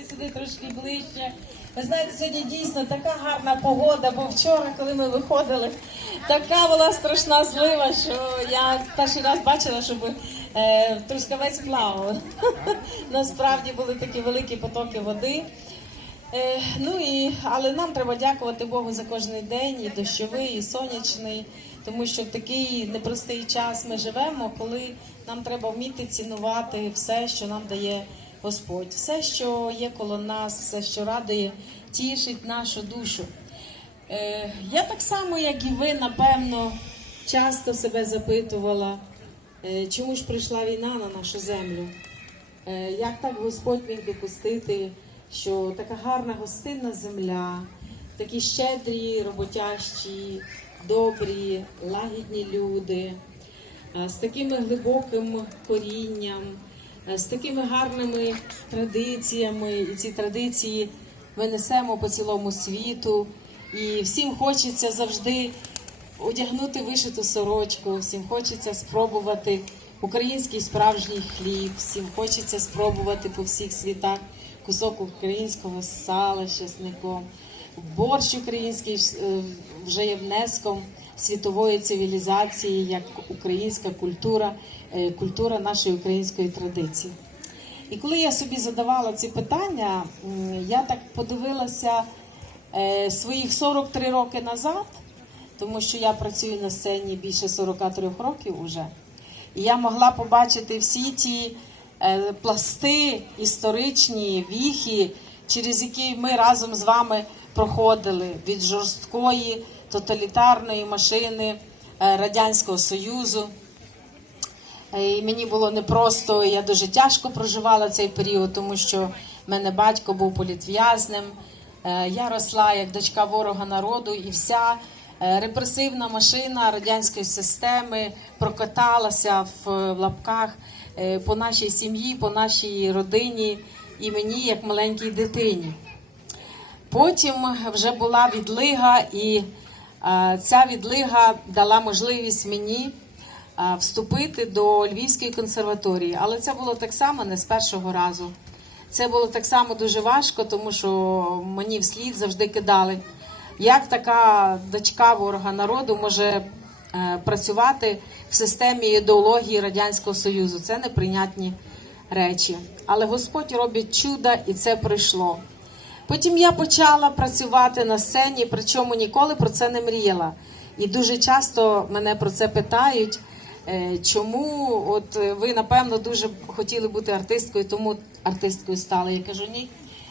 підходьте сюди трошки ближче. Ви знаєте, сьогодні дійсно така гарна погода, бо вчора, коли ми виходили, така була страшна злива, що я перший раз бачила, щоб е, трускавець плавав. Насправді були такі великі потоки води. Е, ну і але нам треба дякувати Богу за кожний день, і дощовий, і сонячний, тому що в такий непростий час ми живемо, коли нам треба вміти цінувати все, що нам дає Господь, все, що є коло нас, все, що радує, тішить нашу душу. Е, я так само, як і ви, напевно, часто себе запитувала, е, чому ж прийшла війна на нашу землю. Е, Як так Господь міг допустити, що така гарна гостинна земля, такі щедрі, роботящі, добрі, лагідні люди, з таким глибоким корінням, з такими гарними традиціями, і ці традиції ми несемо по цілому світу. І всім хочеться завжди одягнути вишиту сорочку, всім хочеться спробувати український справжній хліб, всім хочеться спробувати по всіх світах кусок українського сала з чесником. Борщ український е, вже є внеском світової цивілізації, як українська культура, е, культура нашої української традиції. І коли я собі задавала ці питання, я так подивилася е, своїх 43 роки назад, тому що я працюю на сцені більше 43 років уже. І я могла побачити всі ті пласти історичні віхи, через які ми разом з вами проходили від жорсткої тоталітарної машини е, Радянського Союзу. Е, І мені було непросто, я дуже тяжко проживала цей період, тому що в мене батько був політв'язнем. Е, Я росла як дочка ворога народу, і вся репресивна машина радянської системи прокаталася в лапках по нашій сім'ї, по нашій родині і мені, як маленькій дитині. Потім вже була відлига, і е, ця відлига дала можливість мені е, вступити до Львівської консерваторії. Але це було так само не з першого разу. Це було так само дуже важко, тому що мені вслід завжди кидали. Як така дочка ворога народу може е, працювати в системі ідеології Радянського Союзу? Це неприйнятні речі. Але Господь робить чуда, і це прийшло. Потім я почала працювати на сцені, причому ніколи про це не мріяла. І дуже часто мене про це питають. е, Чому от е, ви напевно дуже хотіли бути артисткою, тому артисткою стали? Я кажу, ні,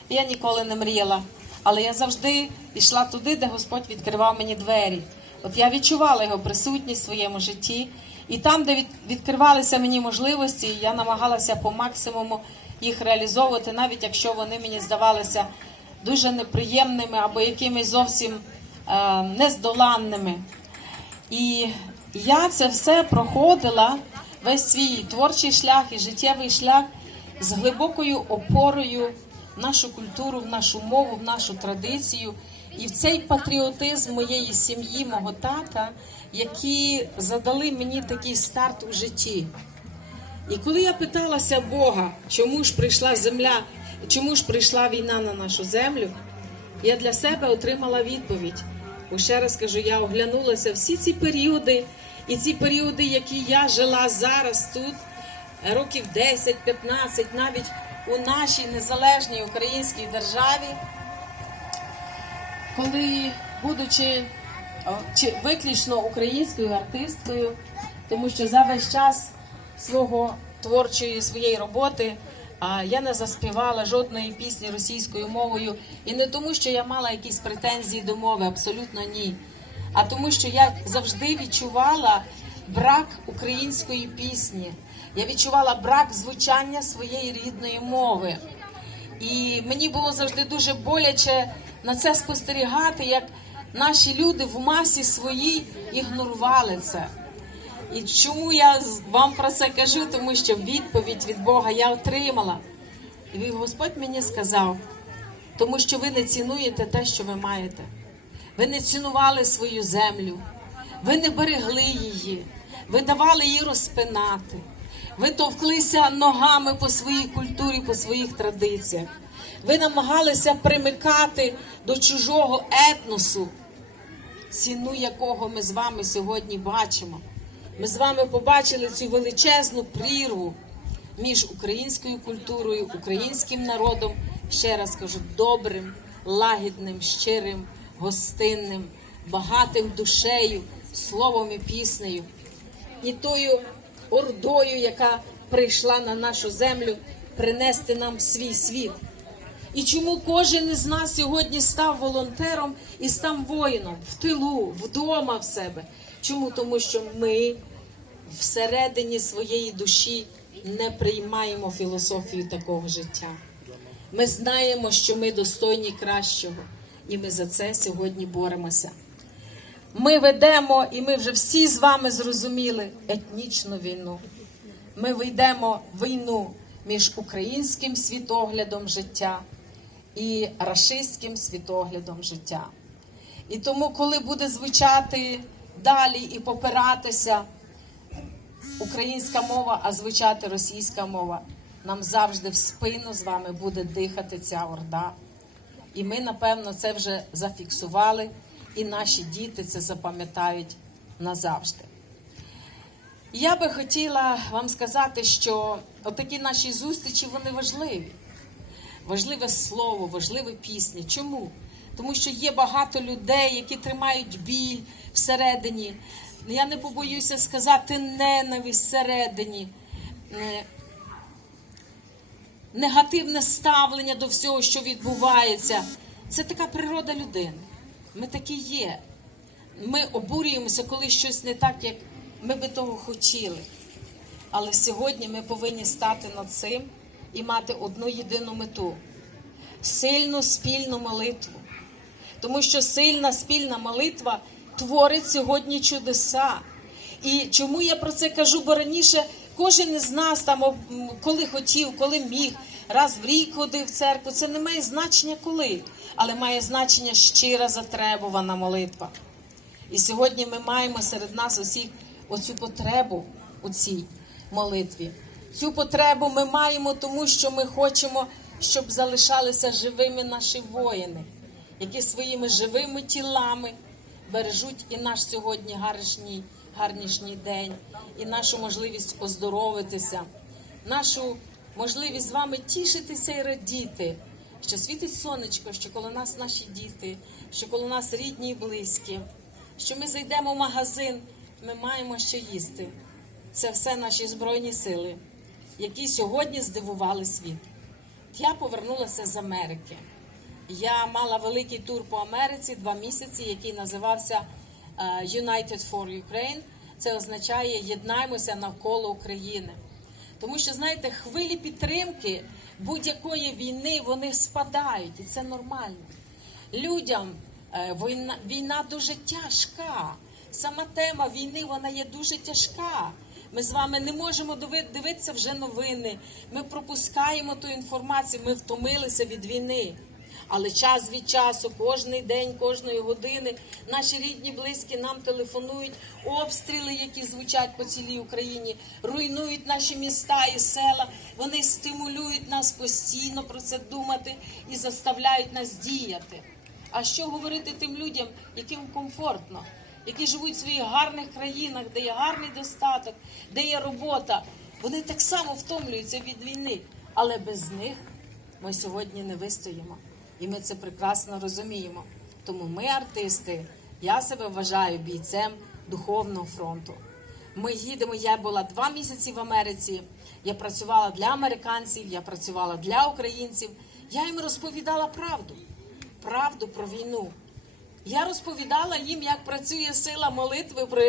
я ніколи не мріяла. Але я завжди йшла туди, де Господь відкривав мені двері. От я відчувала його присутність в своєму житті, і там, де відкривалися мені можливості, я намагалася по максимуму їх реалізовувати, навіть якщо вони мені здавалися дуже неприємними або якимись зовсім е, нездоланними. І я це все проходила, весь свій творчий шлях і життєвий шлях з глибокою опорою в нашу культуру, в нашу мову, в нашу традицію. І в цей патріотизм моєї сім'ї, мого тата, які задали мені такий старт у житті. І коли я питалася Бога, чому ж прийшла земля, чому ж прийшла війна на нашу землю, я для себе отримала відповідь. Бо ще раз кажу, я оглянулася всі ці періоди, і ці періоди, які я жила зараз тут, років 10-15, навіть у нашій незалежній українській державі, коли, будучи чи виключно українською артисткою, тому що за весь час свого творчої своєї роботи а, я не заспівала жодної пісні російською мовою, і не тому, що я мала якісь претензії до мови, абсолютно ні. А тому, що я завжди відчувала брак української пісні. Я відчувала брак звучання своєї рідної мови. І мені було завжди дуже боляче на це спостерігати, як наші люди в масі своїй ігнорували це. І чому я вам про це кажу? Тому що відповідь від Бога я отримала. І Господь мені сказав, тому що ви не цінуєте те, що ви маєте. Ви не цінували свою землю, ви не берегли її, ви давали її розпинати, ви товклися ногами по своїй культурі, по своїх традиціях. Ви намагалися примикати до чужого етносу, ціну якого ми з вами сьогодні бачимо. Ми з вами побачили цю величезну прірву між українською культурою, українським народом, ще раз кажу, добрим, лагідним, щирим, гостинним, багатим душею, словом і піснею, і тою ордою, яка прийшла на нашу землю принести нам свій світ. І чому кожен із нас сьогодні став волонтером і став воїном в тилу, вдома в себе? Чому? Тому що ми всередині своєї душі не приймаємо філософію такого життя. Ми знаємо, що ми достойні кращого, і ми за це сьогодні боремося. Ми ведемо, і ми вже всі з вами зрозуміли етнічну війну. Ми вийдемо війну між українським світоглядом життя і рашистським світоглядом життя. І тому, коли буде звучати далі і попиратися українська мова, а звучати російська мова, нам завжди в спину з вами буде дихати ця орда. І ми, напевно, це вже зафіксували, і наші діти це запам'ятають назавжди. Я би хотіла вам сказати, що отакі наші зустрічі вони важливі. Важливе слово, важливі пісні. Чому? Тому що є багато людей, які тримають біль всередині. Я не побоюся сказати ненависть всередині, е, негативне ставлення до всього, що відбувається. Це така природа людини. Ми такі є. Ми обурюємося, коли щось не так, як ми би того хотіли. Але сьогодні ми повинні стати над цим і мати одну єдину мету сильну спільну молитву. Тому що сильна спільна молитва творить сьогодні чудеса. І чому я про це кажу? Бо раніше кожен із нас там, коли хотів, коли міг, раз в рік ходив в церкву. Це не має значення коли, але має значення щира затребувана молитва. І сьогодні ми маємо серед нас усіх оцю потребу у цій молитві. Цю потребу ми маємо, тому що ми хочемо, щоб залишалися живими наші воїни, які своїми живими тілами бережуть і наш сьогодні гарнішній, гарнішній день, і нашу можливість оздоровитися, нашу можливість з вами тішитися і радіти, що світить сонечко, що коло нас наші діти, що коло нас рідні і близькі, що ми зайдемо в магазин, ми маємо що їсти. Це все наші збройні сили, які сьогодні здивували світ. Я повернулася з Америки. Я мала великий тур по Америці два місяці, який називався е, United for Ukraine. Це означає єднаймося навколо України. Тому що, знаєте, хвилі підтримки будь-якої війни вони спадають, і це нормально. Людям е, війна, війна дуже тяжка. Сама тема війни вона є дуже тяжка. Ми з вами не можемо диви- дивитися вже новини. Ми пропускаємо ту інформацію. Ми втомилися від війни. Але час від часу, кожний день, кожної години наші рідні, близькі нам телефонують обстріли, які звучать по цілій Україні, руйнують наші міста і села. Вони стимулюють нас постійно про це думати і заставляють нас діяти. А що говорити тим людям, яким комфортно, які живуть в своїх гарних країнах, де є гарний достаток, де є робота? Вони так само втомлюються від війни, але без них ми сьогодні не вистоїмо. І ми це прекрасно розуміємо. Тому ми, артисти, я себе вважаю бійцем духовного фронту. Ми їдемо. Я була два місяці в Америці. Я працювала для американців, я працювала для українців. Я їм розповідала правду, правду про війну. Я розповідала їм, як працює сила молитви, про